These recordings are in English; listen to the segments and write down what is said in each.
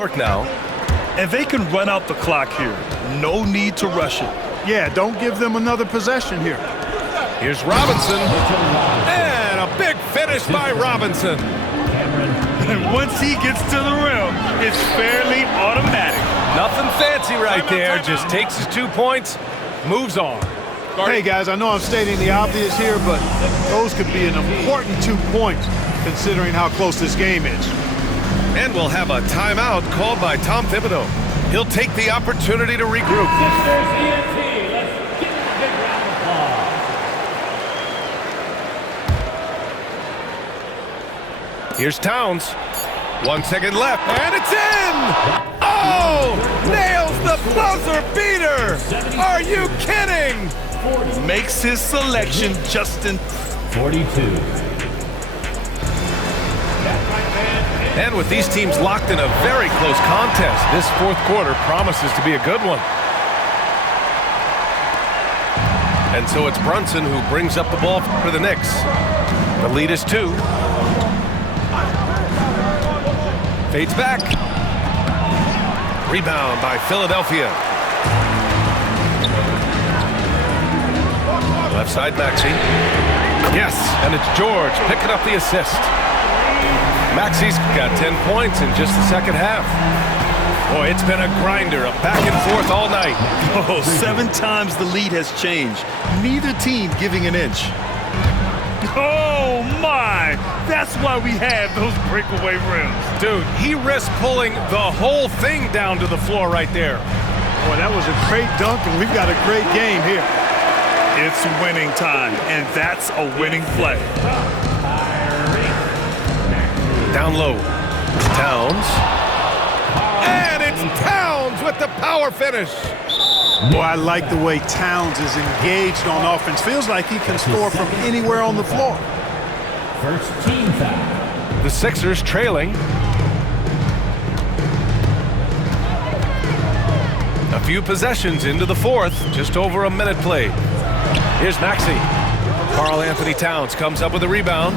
Now. And they can run out the clock here. No need to rush it. Yeah, don't give them another possession here. Here's Robinson. And a big finish by Robinson. And once he gets to the rim, it's fairly automatic. Nothing fancy right there. Just takes his 2 points, moves on. Hey, guys, I know I'm stating the obvious here, but those could be an important 2 points considering how close this game is. And we'll have a timeout called by Tom Thibodeau. He'll take the opportunity to regroup. Here's Towns. 1 second left, and it's in! Oh! Nails the buzzer beater! Are you kidding? Makes his selection just in 42. And with these teams locked in a very close contest, this fourth quarter promises to be a good one. And so it's Brunson who brings up the ball for the Knicks. The lead is 2. Fades back. Rebound by Philadelphia. Left side, Maxey. Yes, and it's George picking up the assist. Maxey's got 10 points in just the second half. Boy, it's been a grinder, a back and forth all night. Oh, 7 times the lead has changed. Neither team giving an inch. Oh, my! That's why we have those breakaway rims. Dude, he risked pulling the whole thing down to the floor right there. Boy, that was a great dunk, and we've got a great game here. It's winning time, and that's a winning play. Down low. Towns. And it's Towns with the power finish. Boy, I like the way Towns is engaged on offense. Feels like he can score from anywhere on the floor. First team foul. The Sixers trailing. A few possessions into the fourth. Just over a minute played. Here's Maxey. Karl Anthony Towns comes up with a rebound.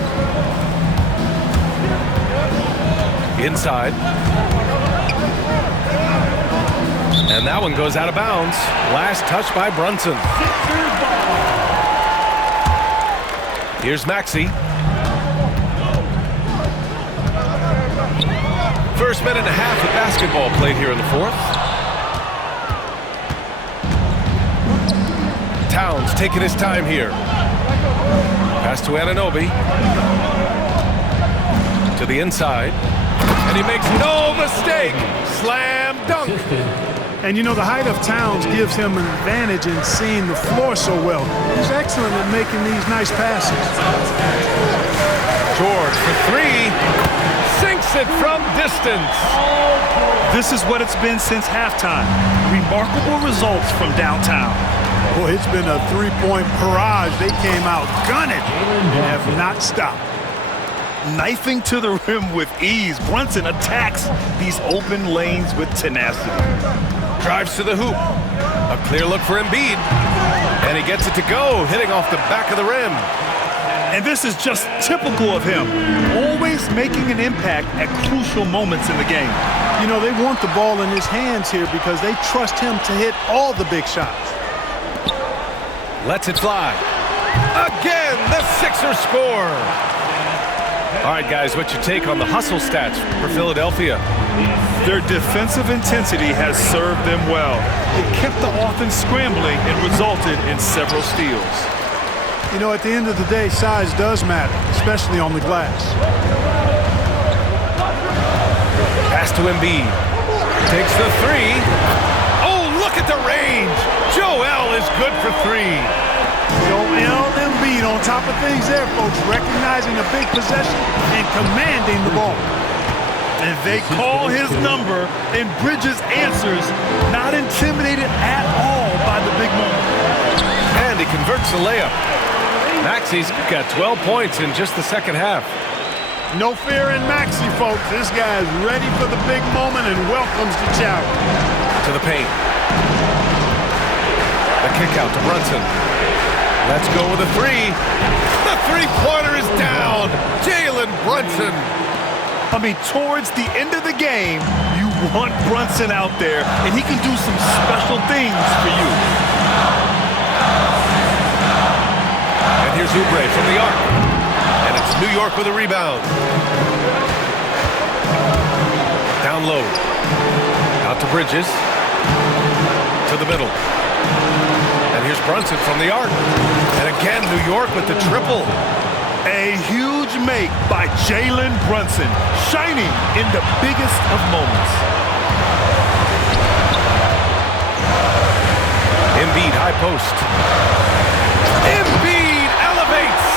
Inside. And that one goes out of bounds. Last touch by Brunson. Here's Maxey. First minute and a half of basketball played here in the fourth. Towns taking his time here. Pass to Anunoby. To the inside. And he makes no mistake. Slam dunk. And you know, the height of Towns gives him an advantage in seeing the floor so well. He's excellent at making these nice passes. George for 3. Sinks it from distance. This is what it's been since halftime. Remarkable results from downtown. Boy, it's been a 3-point barrage. They came out gunning and have not stopped. Knifing to the rim with ease, Brunson attacks these open lanes with tenacity. Drives to the hoop. A clear look for Embiid. And he gets it to go, hitting off the back of the rim. And this is just typical of him, always making an impact at crucial moments in the game. You know, they want the ball in his hands here because they trust him to hit all the big shots. Lets it fly. Again, the Sixers score. All right, guys, what's your take on the hustle stats for Philadelphia? Their defensive intensity has served them well. It kept the offense scrambling and resulted in several steals. You know, at the end of the day, size does matter, especially on the glass. Pass to Embiid. Takes the 3. Oh, look at the range. Joel is good for 3. Joel Embiid on top of things there, folks, recognizing a big possession and commanding the ball. And they call his number, and Bridges answers, not intimidated at all by the big moment. And he converts the layup. Maxey's got 12 points in just the second half. No fear in Maxey, folks. This guy is ready for the big moment and welcomes the challenge. To the paint. The kick out to Brunson. Let's go with a 3. The three-pointer is down. Jalen Brunson. I mean, towards the end of the game, you want Brunson out there, and he can do some special things for you. And here's Oubre from the arc. And it's New York with a rebound. Down low. Out to Bridges. To the middle. And here's Brunson from the arc. And again, New York with the triple. A huge make by Jalen Brunson, shining in the biggest of moments. Embiid, high post. Embiid elevates.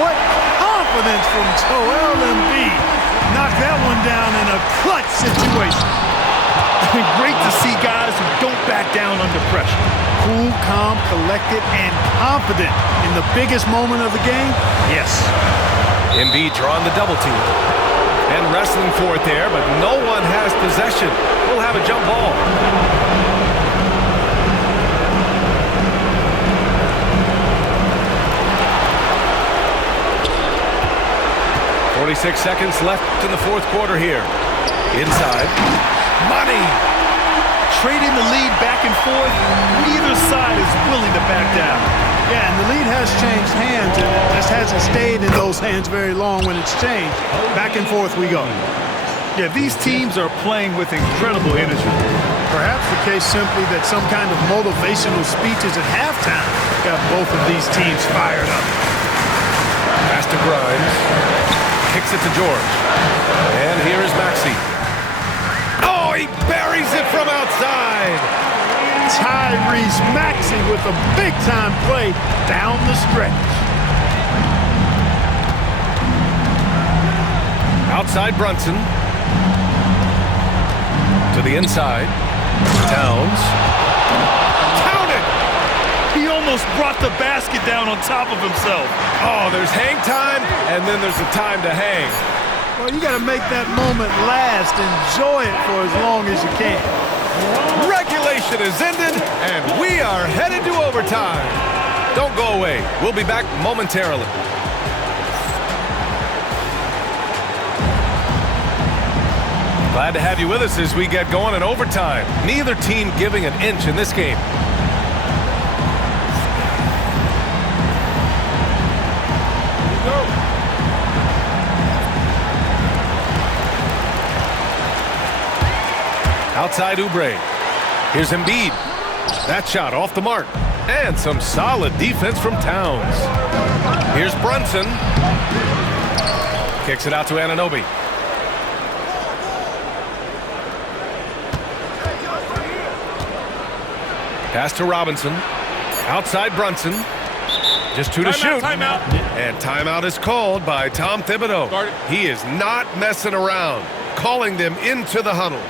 What confidence from Joel Embiid. Knocked that one down in a clutch situation. Great to see guys who don't back down under pressure. Cool, calm, collected, and confident in the biggest moment of the game. Yes. Embiid drawing the double team. And wrestling for it there, but no one has possession. We'll have a jump ball. "46 seconds left in the fourth quarter here. Inside. Money! Trading the lead back and forth, neither side is willing to back down. Yeah, and the lead has changed hands, and it just hasn't stayed in those hands very long when it's changed. Back and forth we go. Yeah, these teams are playing with incredible energy. Perhaps the case simply that some kind of motivational speeches at halftime got both of these teams fired up. Pass to Grimes. Kicks it to George. And here is Maxey. Oh, he buries it from outside. Tyrese Maxey with a big-time play down the stretch. Outside Brunson. To the inside. Towns. Counted! He almost brought the basket down on top of himself. Oh, there's hang time, and then there's the time to hang. Well, you got to make that moment last. Enjoy it for as long as you can. Regulation is ended, and we are headed to overtime. Don't go away. We'll be back momentarily. Glad to have you with us as we get going in overtime. Neither team giving an inch in this game. Outside Oubre. Here's Embiid. That shot off the mark. And some solid defense from Towns. Here's Brunson. Kicks it out to Anunoby. Pass to Robinson. Outside Brunson. Just two to shoot. Timeout. And timeout is called by Tom Thibodeau. He is not messing around. Calling them into the huddle.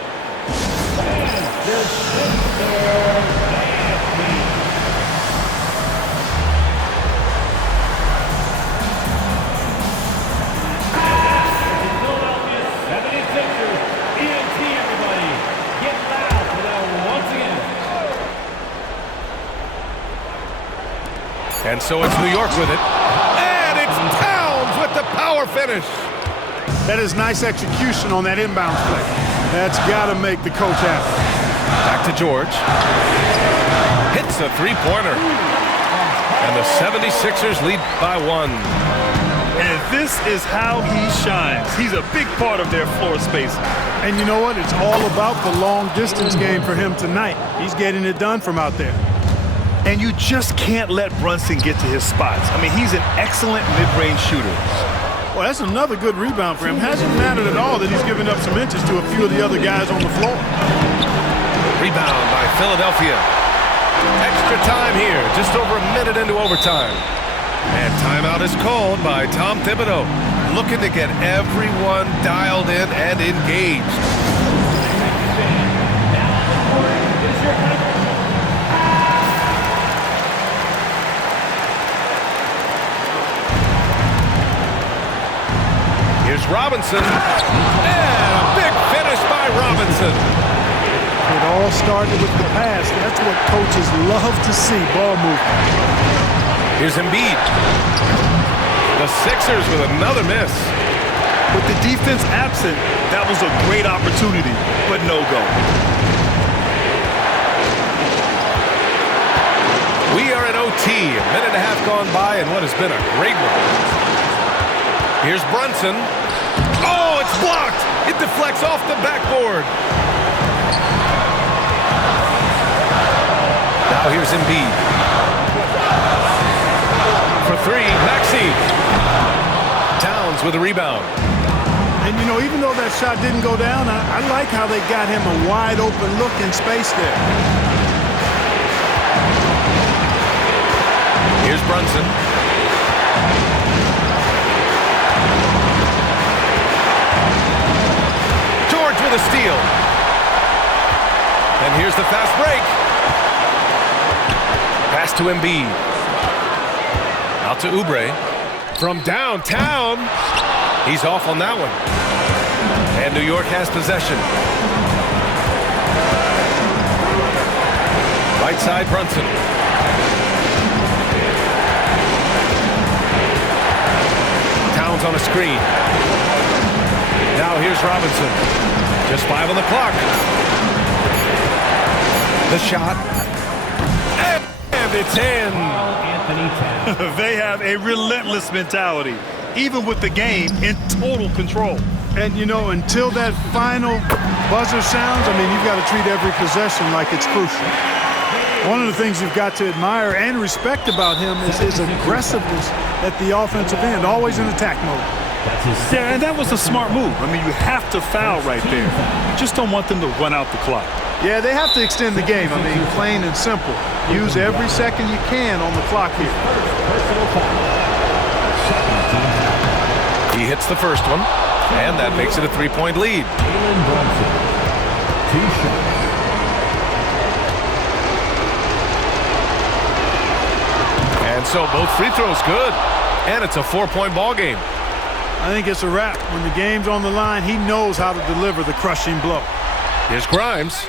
And so it's New York with it. And it's Towns with the power finish. That is nice execution on that inbound play. That's got to make the coach happy. Back to George. Hits a three-pointer. And the 76ers lead by one. And this is how he shines. He's a big part of their floor space. And you know what? It's all about the long-distance game for him tonight. He's getting it done from out there. And you just can't let Brunson get to his spots. I mean, he's an excellent mid-range shooter. Well, that's another good rebound for him. Hasn't mattered at all that he's given up some inches to a few of the other guys on the floor. Rebound by Philadelphia. Extra time here, just over a minute into overtime. And timeout is called by Tom Thibodeau, looking to get everyone dialed in and engaged. Here's Robinson. And a big finish by Robinson. It all started with the pass. That's what coaches love to see, ball movement. Here's Embiid. The Sixers with another miss. With the defense absent, that was a great opportunity, but no go. We are at OT, a minute and a half gone by, and what has been a great one. Here's Brunson. Oh, it's blocked! It deflects off the backboard. Now here's Embiid. For three, Maxey. Towns with a rebound. And, you know, even though that shot didn't go down, I like how they got him a wide open look in space there. Here's Brunson. George with a steal. And here's the fast break. Pass to Embiid. Out to Oubre. From downtown. He's off on that one. And New York has possession. Right side, Brunson. Towns on a screen. Now here's Robinson. Just 5 on the clock. The shot. And it's in. Anthony Towns. They have a relentless mentality, even with the game in total control. And, you know, until that final buzzer sounds, I mean, you've got to treat every possession like it's crucial. One of the things you've got to admire and respect about him is his aggressiveness at the offensive end, always in attack mode. That's his Yeah, and that was a smart move. I mean, you have to foul right there. You just don't want them to run out the clock. Yeah, they have to extend the game. I mean, plain and simple. Use every second you can on the clock here. He hits the first one, and that makes it a 3-point lead. Jalen Brunson. 2 shots. And so both free throws good, and it's a 4-point ball game. I think it's a wrap. When the game's on the line, he knows how to deliver the crushing blow. Here's Grimes.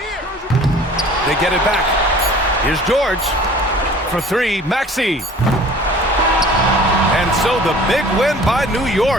They get it back. Here's George. For 3, Maxey. And so the big win by New York.